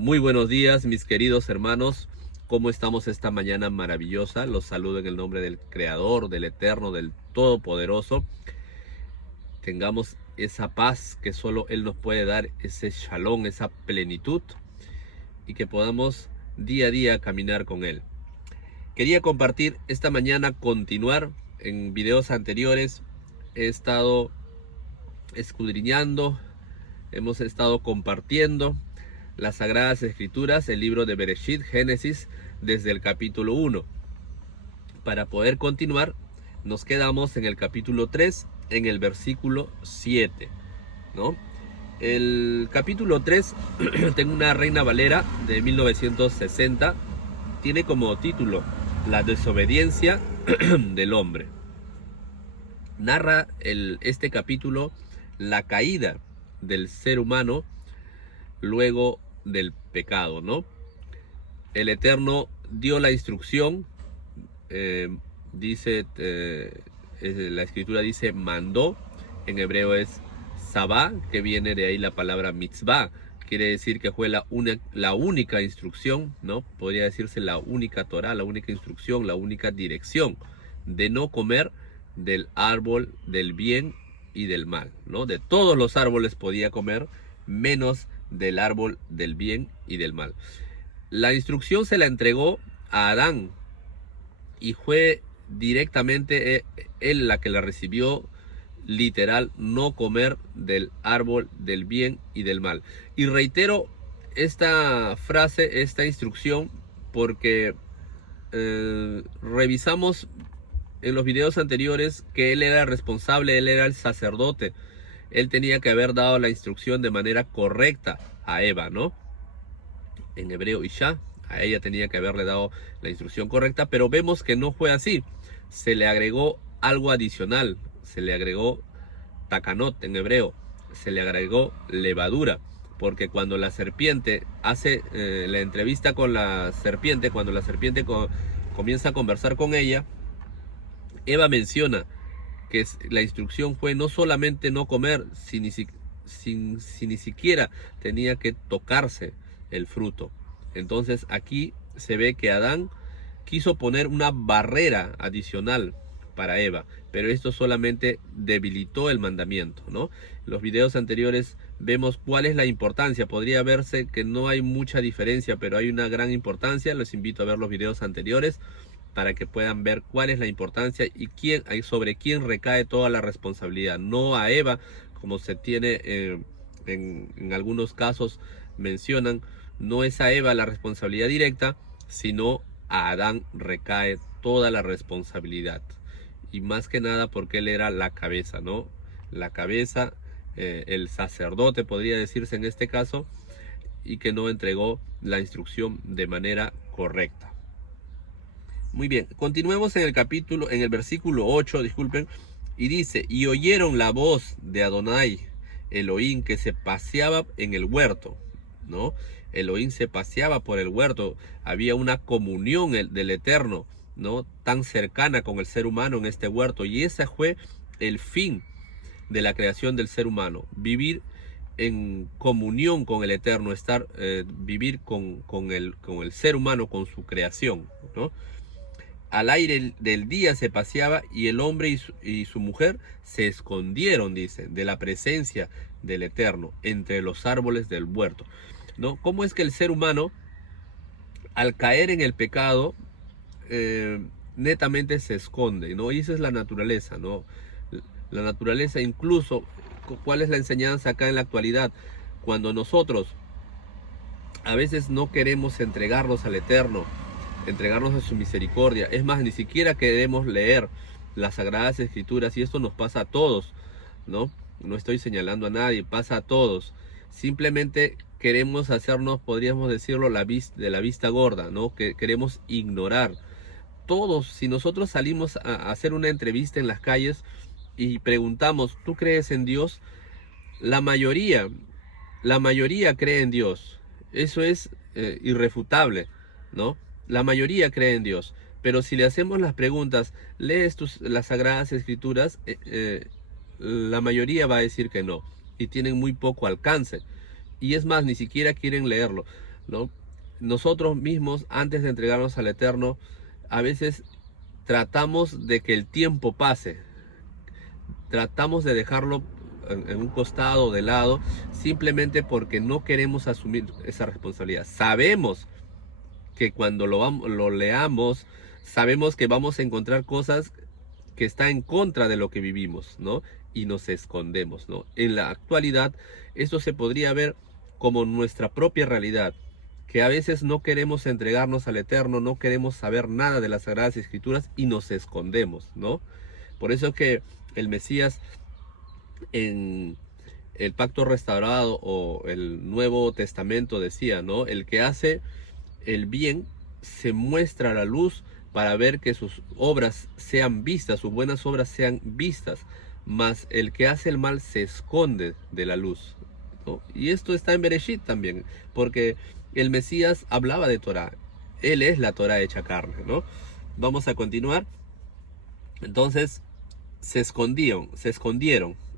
Muy buenos días, mis queridos hermanos. ¿Cómo estamos esta mañana maravillosa? Los saludo en el nombre del Creador, del Eterno, del Todopoderoso. Tengamos esa paz que solo Él nos puede dar, ese shalom, esa plenitud, y que podamos día a día caminar con Él. Quería compartir esta mañana, continuar en videos anteriores. He estado escudriñando, hemos estado compartiendo las Sagradas Escrituras, el libro de Bereshit, Génesis, desde el capítulo 1. Para poder continuar, nos quedamos en el capítulo 3, en el versículo 7, ¿no? El capítulo 3, tengo una Reina Valera de 1960, tiene como título La desobediencia del hombre. Narra este capítulo la caída del ser humano luego del pecado, ¿no? El Eterno dio la instrucción, la escritura dice mandó, en hebreo es sabá, que viene de ahí la palabra mitzvah, quiere decir que fue la única instrucción, ¿no? Podría decirse la única Torah, la única instrucción, la única dirección de no comer del árbol del bien y del mal, ¿no? De todos los árboles podía comer, menos del árbol del bien y del mal. La instrucción se la entregó a Adán y fue directamente él la que la recibió, literal, no comer del árbol del bien y del mal. Y reitero esta frase, esta instrucción, porque revisamos en los videos anteriores que él era responsable, él era el sacerdote. Él tenía que haber dado la instrucción de manera correcta a Eva, ¿no? En hebreo Isha, a ella tenía que haberle dado la instrucción correcta, pero vemos que no fue así. Se le agregó algo adicional, se le agregó takanot en hebreo, se le agregó levadura, porque cuando la serpiente hace la entrevista con la serpiente, cuando la serpiente comienza a conversar con ella, Eva menciona que la instrucción fue no solamente no comer, si ni siquiera tenía que tocarse el fruto. Entonces aquí se ve que Adán quiso poner una barrera adicional para Eva, pero esto solamente debilitó el mandamiento, ¿no? En los videos anteriores vemos cuál es la importancia. Podría verse que no hay mucha diferencia, pero hay una gran importancia. Les invito a ver los videos anteriores para que puedan ver cuál es la importancia y sobre quién recae toda la responsabilidad. No a Eva, como se tiene en algunos casos mencionan, no es a Eva la responsabilidad directa, sino a Adán recae toda la responsabilidad. Y más que nada porque él era la cabeza, ¿no? La cabeza, el sacerdote podría decirse en este caso, y que no entregó la instrucción de manera correcta. Muy bien, continuemos en el capítulo, en el versículo 8, disculpen, y dice, y oyeron la voz de Adonai, Elohim, que se paseaba en el huerto, ¿no? Elohim se paseaba por el huerto, había una comunión del Eterno, ¿no? Tan cercana con el ser humano en este huerto, y ese fue el fin de la creación del ser humano, vivir en comunión con el Eterno, vivir con el ser humano, con su creación, ¿no? Al aire del día se paseaba y el hombre y su mujer se escondieron, dice, de la presencia del Eterno entre los árboles del huerto, ¿no? ¿Cómo es que el ser humano, al caer en el pecado, netamente se esconde, ¿no? Y esa es la naturaleza, ¿no? La naturaleza, incluso, ¿cuál es la enseñanza acá en la actualidad? Cuando nosotros a veces no queremos entregarnos al Eterno, entregarnos a su misericordia, es más, ni siquiera queremos leer las Sagradas Escrituras, y esto nos pasa a todos, ¿no? No estoy señalando a nadie, pasa a todos. Simplemente queremos hacernos, podríamos decirlo, de la vista gorda, ¿no? Que queremos ignorar. Todos, si nosotros salimos a hacer una entrevista en las calles y preguntamos, ¿tú crees en Dios? La mayoría cree en Dios. Eso es irrefutable, ¿no? La mayoría cree en Dios. Pero si le hacemos las preguntas, ¿lees las Sagradas Escrituras? La mayoría va a decir que no. Y tienen muy poco alcance. Y es más, ni siquiera quieren leerlo. ¿no? Nosotros mismos, antes de entregarnos al Eterno, a veces tratamos de que el tiempo pase, tratamos de dejarlo en un costado, de lado, simplemente porque no queremos asumir esa responsabilidad. Sabemos que cuando lo leamos, sabemos que vamos a encontrar cosas que están en contra de lo que vivimos, ¿no? Y nos escondemos, ¿no? En la actualidad, esto se podría ver como nuestra propia realidad, que a veces no queremos entregarnos al Eterno, no queremos saber nada de las Sagradas Escrituras y nos escondemos, ¿no? Por eso es que el Mesías en el Pacto Restaurado o el Nuevo Testamento decía, ¿no? El que hace el bien se muestra a la luz para ver que sus obras sean vistas, sus buenas obras sean vistas, mas el que hace el mal se esconde de la luz, ¿no? Y esto está en Bereshit también, porque el Mesías hablaba de Torah, él es la Torah hecha carne, ¿no? Vamos a continuar. Entonces se escondieron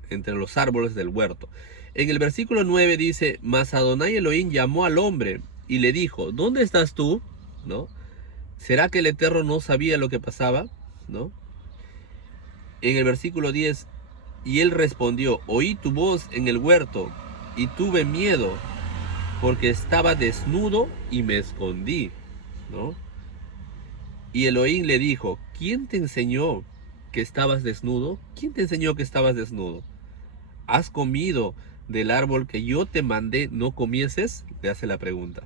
entre los árboles del huerto. En el versículo 9 dice, mas Adonai Elohim llamó al hombre y le dijo, ¿dónde estás tú? ¿No? ¿Será que el Eterno no sabía lo que pasaba? ¿No? En el versículo 10, y él respondió, oí tu voz en el huerto y tuve miedo porque estaba desnudo y me escondí, ¿no? Y Elohim le dijo, ¿quién te enseñó que estabas desnudo? ¿Quién te enseñó que estabas desnudo? ¿Has comido del árbol que yo te mandé no comieses? Le hace la pregunta.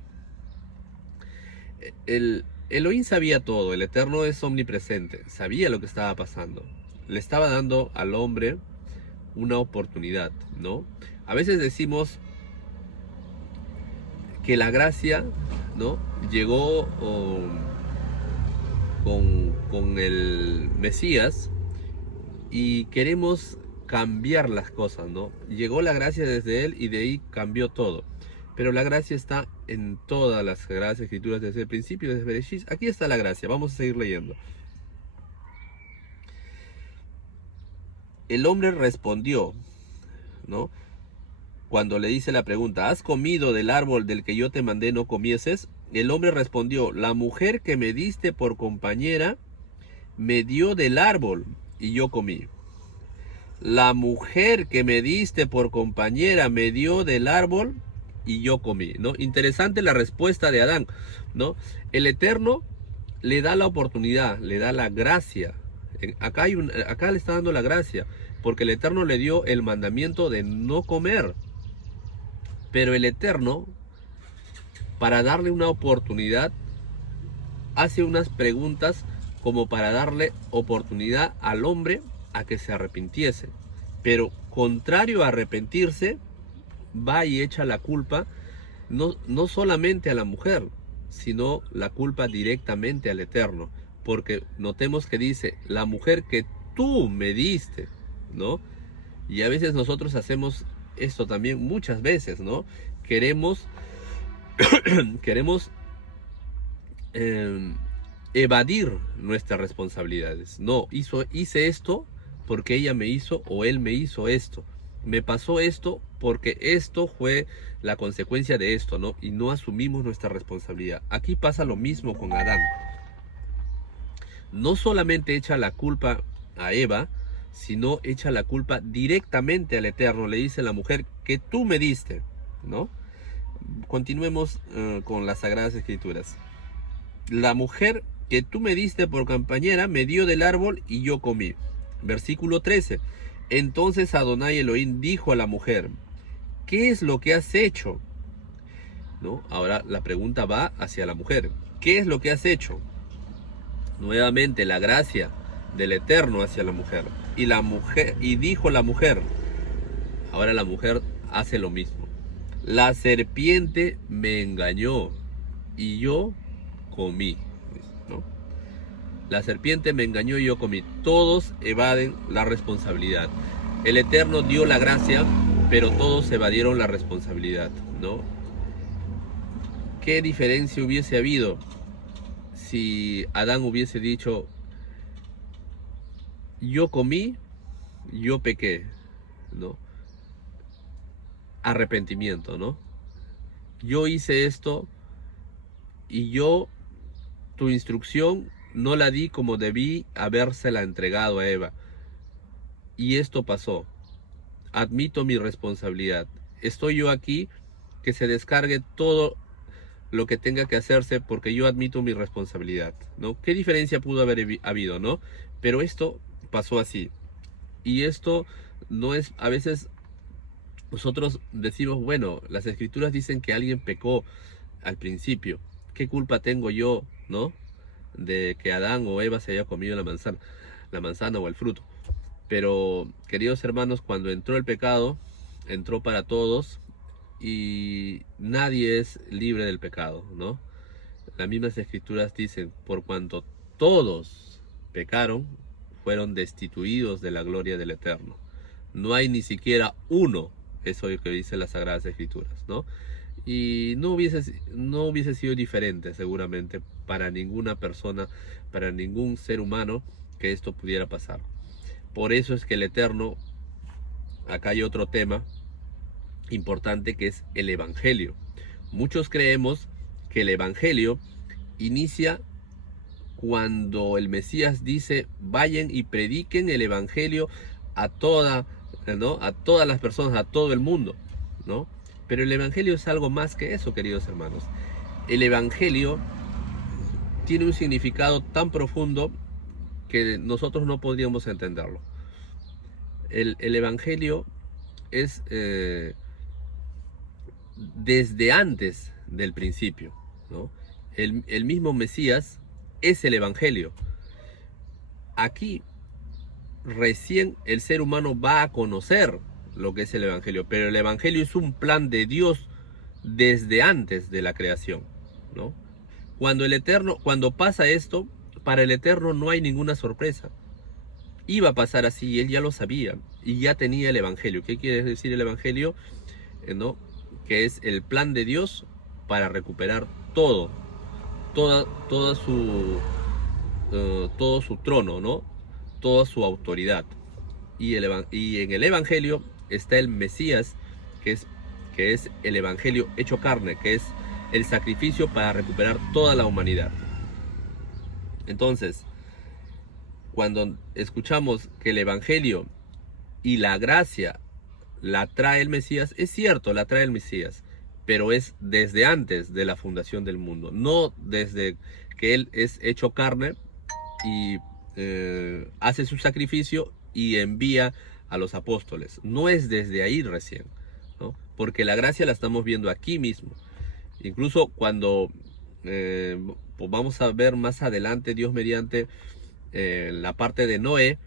El Elohim sabía todo, el Eterno es omnipresente, sabía lo que estaba pasando. Le estaba dando al hombre una oportunidad, ¿no? A veces decimos que la gracia, ¿no? Llegó con el Mesías y queremos cambiar las cosas, ¿no? Llegó la gracia desde él y de ahí cambió todo. Pero la gracia está en todas las Sagradas Escrituras desde el principio, desde Bereshit. Aquí está la gracia, vamos a seguir leyendo. El hombre respondió, ¿no? Cuando le dice la pregunta, ¿has comido del árbol del que yo te mandé no comieses? El hombre respondió, la mujer que me diste por compañera me dio del árbol y yo comí. La mujer que me diste por compañera me dio del árbol y yo comí, ¿no? Interesante la respuesta de Adán, ¿no? El Eterno le da la oportunidad, le da la gracia. Acá le está dando la gracia, porque el Eterno le dio el mandamiento de no comer. Pero el Eterno, para darle una oportunidad, hace unas preguntas como para darle oportunidad al hombre a que se arrepintiese. Pero contrario a arrepentirse, va y echa la culpa no solamente a la mujer, sino la culpa directamente al Eterno. Porque notemos que dice, la mujer que tú me diste, ¿no? Y a veces nosotros hacemos esto también muchas veces, ¿no? Queremos, queremos eh, evadir nuestras responsabilidades. No, hice esto porque ella me hizo o él me hizo esto. Me pasó esto porque esto fue la consecuencia de esto, ¿no? Y no asumimos nuestra responsabilidad. Aquí pasa lo mismo con Adán. No solamente echa la culpa a Eva, sino echa la culpa directamente al Eterno. Le dice la mujer que tú me diste, ¿no? Continuemos con las Sagradas Escrituras. La mujer que tú me diste por compañera me dio del árbol y yo comí. Versículo 13. Entonces Adonai Elohim dijo a la mujer, ¿qué es lo que has hecho? ¿No? Ahora la pregunta va hacia la mujer. ¿Qué es lo que has hecho? Nuevamente la gracia del Eterno hacia la mujer. Y dijo la mujer. Ahora la mujer hace lo mismo. La serpiente me engañó y yo comí, ¿no? La serpiente me engañó y yo comí. Todos evaden la responsabilidad. El Eterno dio la gracia, pero todos evadieron la responsabilidad, ¿no? ¿Qué diferencia hubiese habido si Adán hubiese dicho, yo comí, yo pequé, ¿no? Arrepentimiento, ¿no? Yo hice esto, y yo tu instrucción no la di como debí habérsela entregado a Eva. Y esto pasó. Admito mi responsabilidad. Estoy yo aquí, que se descargue todo lo que tenga que hacerse porque yo admito mi responsabilidad, ¿no? ¿Qué diferencia pudo haber habido, no? Pero esto pasó así. Y esto no es, a veces nosotros decimos, bueno, las escrituras dicen que alguien pecó al principio. ¿Qué culpa tengo yo, no? De que Adán o Eva se haya comido la manzana o el fruto. Pero, queridos hermanos, cuando entró el pecado, entró para todos y nadie es libre del pecado, ¿no? Las mismas escrituras dicen, por cuanto todos pecaron, fueron destituidos de la gloria del Eterno. No hay ni siquiera uno, eso es lo que dicen las Sagradas Escrituras, ¿no? Y no hubiese sido diferente seguramente para ninguna persona, para ningún ser humano que esto pudiera pasar. Por eso es que el Eterno, acá hay otro tema importante que es el Evangelio. Muchos creemos que el Evangelio inicia cuando el Mesías dice, vayan y prediquen el Evangelio a ¿no? A todas las personas, a todo el mundo, ¿no? Pero el Evangelio es algo más que eso, queridos hermanos. El Evangelio tiene un significado tan profundo que nosotros no podríamos entenderlo. El Evangelio es desde antes del principio, ¿no? El mismo Mesías es el Evangelio. Aquí recién el ser humano va a conocer lo que es el Evangelio, pero el Evangelio es un plan de Dios desde antes de la creación, ¿no? Cuando pasa esto, para el Eterno no hay ninguna sorpresa. Iba a pasar así y él ya lo sabía y ya tenía el Evangelio. ¿Qué quiere decir el Evangelio? ¿No? Que es el plan de Dios para recuperar todo su trono, ¿no? Toda su autoridad. Y en el Evangelio está el Mesías, que es el Evangelio hecho carne, que es el sacrificio para recuperar toda la humanidad. Entonces, cuando escuchamos que el Evangelio y la gracia la trae el Mesías, es cierto, la trae el Mesías, pero es desde antes de la fundación del mundo, no desde que Él es hecho carne y hace su sacrificio y envía a los apóstoles. No es desde ahí recién, ¿no? Porque la gracia la estamos viendo aquí mismo. Incluso cuando pues vamos a ver más adelante, Dios mediante, la parte de Noé,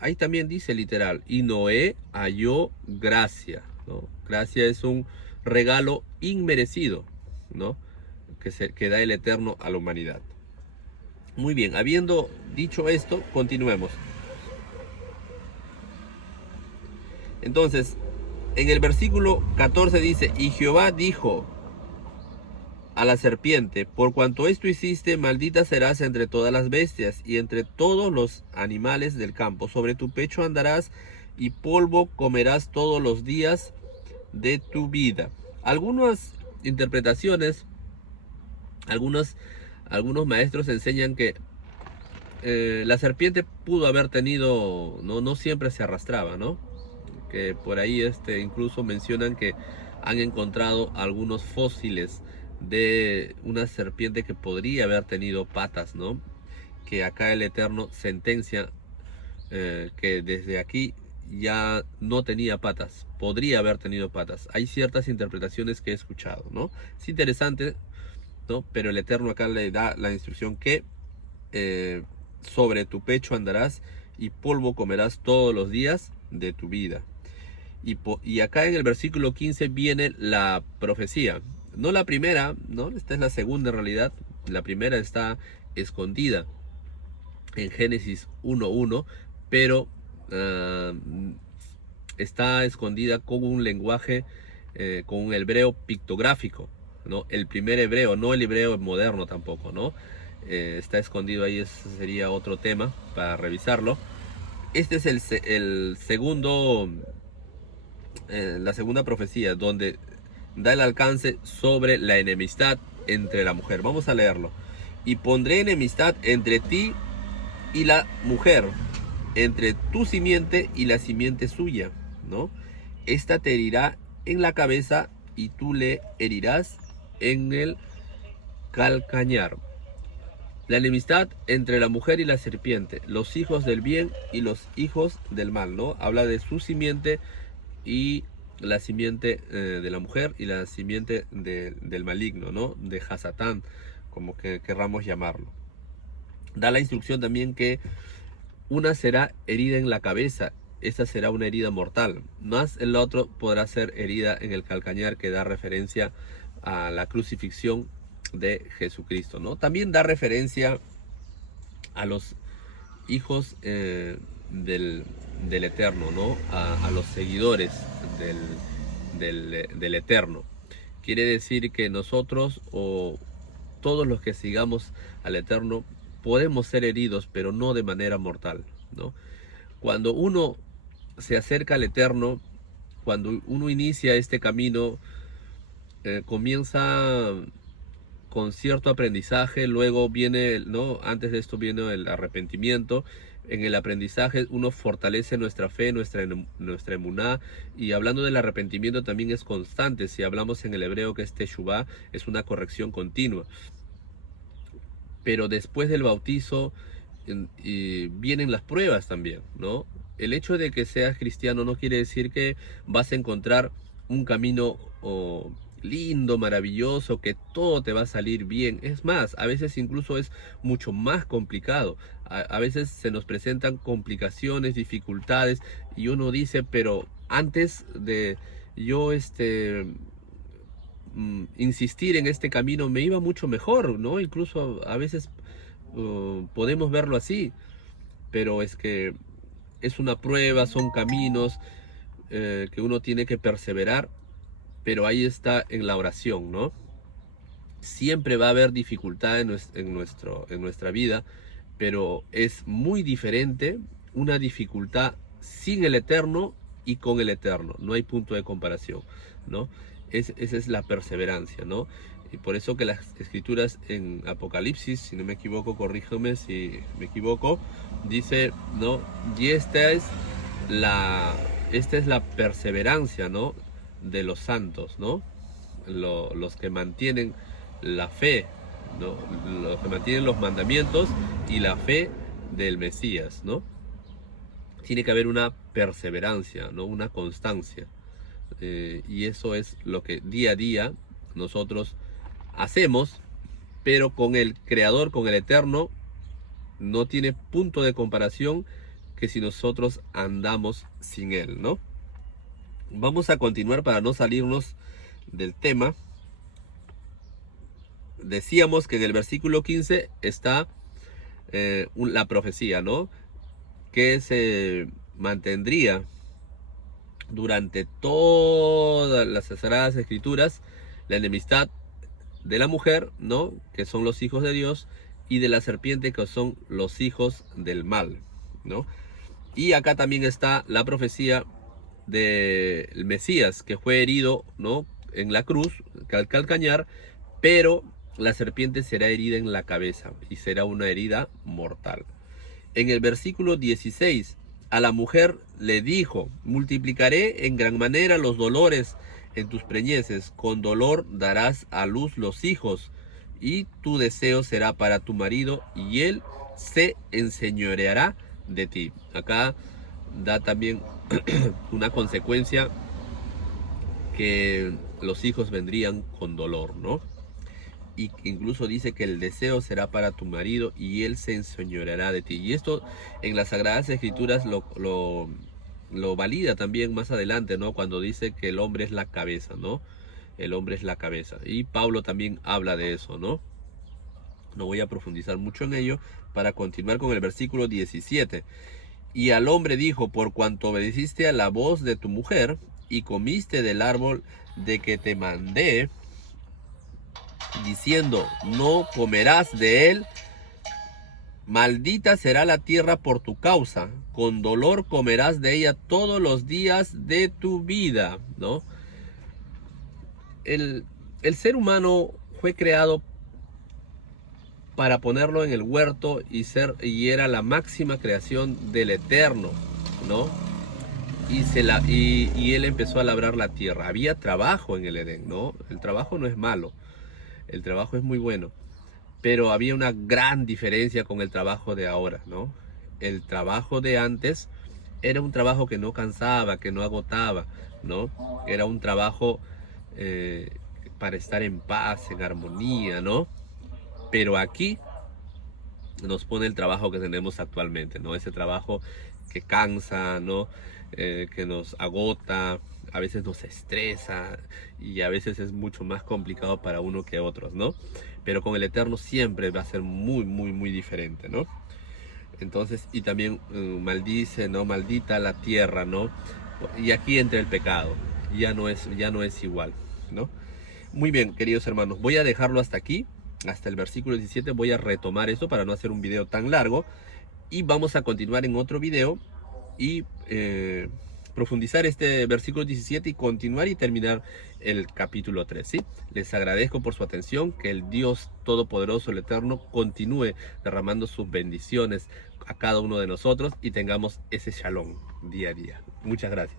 ahí también dice literal, y Noé halló gracia, ¿no? Gracia es un regalo inmerecido, ¿no? Que da el Eterno a la humanidad. Muy bien, habiendo dicho esto, continuemos. Entonces, en el versículo 14 dice, y Jehová dijo a la serpiente, por cuanto esto hiciste, maldita serás entre todas las bestias y entre todos los animales del campo. Sobre tu pecho andarás y polvo comerás todos los días de tu vida. Algunas interpretaciones, algunos maestros enseñan que la serpiente pudo haber tenido, no siempre se arrastraba, ¿no? Que por ahí incluso mencionan que han encontrado algunos fósiles de una serpiente que podría haber tenido patas, ¿no? Que acá el Eterno sentencia que desde aquí ya no tenía patas, podría haber tenido patas. Hay ciertas interpretaciones que he escuchado, ¿no? Es interesante, ¿no? Pero el Eterno acá le da la instrucción que sobre tu pecho andarás y polvo comerás todos los días de tu vida. Y acá en el versículo 15 viene la profecía. No la primera, ¿no? Esta es la segunda en realidad. La primera está escondida en Génesis 1:1, pero está escondida con un lenguaje, con un hebreo pictográfico, ¿no? El primer hebreo, no el hebreo moderno tampoco, ¿no? Está escondido ahí, ese sería otro tema para revisarlo. Este es el segundo, la segunda profecía, donde da el alcance sobre la enemistad entre la mujer. Vamos a leerlo. Y pondré enemistad entre ti y la mujer, entre tu simiente y la simiente suya, ¿no? Esta te herirá en la cabeza y tú le herirás en el calcañar. La enemistad entre la mujer y la serpiente, los hijos del bien y los hijos del mal, ¿no? Habla de su simiente y la simiente de la mujer y la simiente del maligno, ¿no? De Hasatán, como que querramos llamarlo. Da la instrucción también que una será herida en la cabeza, esta será una herida mortal, más el otro podrá ser herida en el calcañar, que da referencia a la crucifixión de Jesucristo, ¿no? También da referencia a los hijos del Eterno, ¿no? A los seguidores del Eterno. Quiere decir que nosotros o todos los que sigamos al Eterno podemos ser heridos, pero no de manera mortal, ¿no? Cuando uno se acerca al Eterno, cuando uno inicia este camino, comienza con cierto aprendizaje, luego viene, ¿no? Antes de esto viene el arrepentimiento. En el aprendizaje uno fortalece nuestra fe, nuestra emuná, y hablando del arrepentimiento también es constante. Si hablamos en el hebreo que es teshuvá, es una corrección continua. Pero después del bautizo vienen las pruebas también, ¿no? El hecho de que seas cristiano no quiere decir que vas a encontrar un camino lindo, maravilloso, que todo te va a salir bien. Es más, a veces incluso es mucho más complicado. A veces se nos presentan complicaciones, dificultades, y uno dice, pero antes de yo insistir en este camino me iba mucho mejor, ¿no? Incluso a veces podemos verlo así, pero es que es una prueba, son caminos que uno tiene que perseverar, pero ahí está en la oración, ¿no? Siempre va a haber dificultad en nuestra vida, pero es muy diferente una dificultad sin el Eterno y con el Eterno. No hay punto de comparación, ¿no? Esa es la perseverancia, ¿no? Y por eso que las escrituras en Apocalipsis, si no me equivoco, corríjame si me equivoco, dice, ¿no? Y esta es la perseverancia, ¿no? De los santos, ¿no? Los que mantienen la fe, ¿no? Los que mantienen los mandamientos y la fe del Mesías, ¿no? Tiene que haber una perseverancia, ¿no? Una constancia. Y eso es lo que día a día nosotros hacemos, pero con el Creador, con el Eterno, no tiene punto de comparación que si nosotros andamos sin Él, ¿no? Vamos a continuar para no salirnos del tema. Decíamos que en el versículo 15 está la profecía, ¿no? Que se mantendría durante todas las Sagradas Escrituras, la enemistad de la mujer, ¿no? Que son los hijos de Dios, y de la serpiente, que son los hijos del mal, ¿no? Y acá también está la profecía del Mesías, que fue herido, ¿no? En la cruz, al calcañar, pero la serpiente será herida en la cabeza y será una herida mortal. En el versículo 16, a la mujer le dijo, multiplicaré en gran manera los dolores en tus preñeces, con dolor darás a luz los hijos, y tu deseo será para tu marido, y él se enseñoreará de ti. Acá da también una consecuencia, que los hijos vendrían con dolor, ¿no? Y incluso dice que el deseo será para tu marido y él se enseñoreará de ti. Y esto en las Sagradas Escrituras lo valida también más adelante, ¿no? Cuando dice que el hombre es la cabeza, ¿no? El hombre es la cabeza. Y Pablo también habla de eso, ¿no? No voy a profundizar mucho en ello para continuar con el versículo 17. Y al hombre dijo, por cuanto obedeciste a la voz de tu mujer y comiste del árbol de que te mandé, diciendo, no comerás de él, maldita será la tierra por tu causa, con dolor comerás de ella todos los días de tu vida, ¿no? el ser humano fue creado para ponerlo en el huerto y era la máxima creación del Eterno, ¿no? Y él empezó a labrar la tierra. Había trabajo en el Edén, ¿no? El trabajo no es malo, el trabajo es muy bueno, pero había una gran diferencia con el trabajo de ahora, ¿no? El trabajo de antes era un trabajo que no cansaba, que no agotaba, ¿no? Era un trabajo eh, para estar en paz, en armonía, ¿no? Pero aquí nos pone el trabajo que tenemos actualmente, ¿no? Ese trabajo que cansa, ¿no? Que nos agota, a veces nos estresa y a veces es mucho más complicado para uno que otros, ¿no? Pero con el Eterno siempre va a ser muy, muy, muy diferente, ¿no? Entonces, y también maldice, ¿no? Maldita la tierra, ¿no? Y aquí entra el pecado, ya no es igual, ¿no? Muy bien, queridos hermanos, voy a dejarlo hasta aquí, hasta el versículo 17. Voy a retomar esto para no hacer un video tan largo y vamos a continuar en otro video y profundizar este versículo 17 y continuar y terminar el capítulo 3, ¿sí? Les agradezco por su atención, que el Dios Todopoderoso, el Eterno, continúe derramando sus bendiciones a cada uno de nosotros y tengamos ese shalom día a día. Muchas gracias.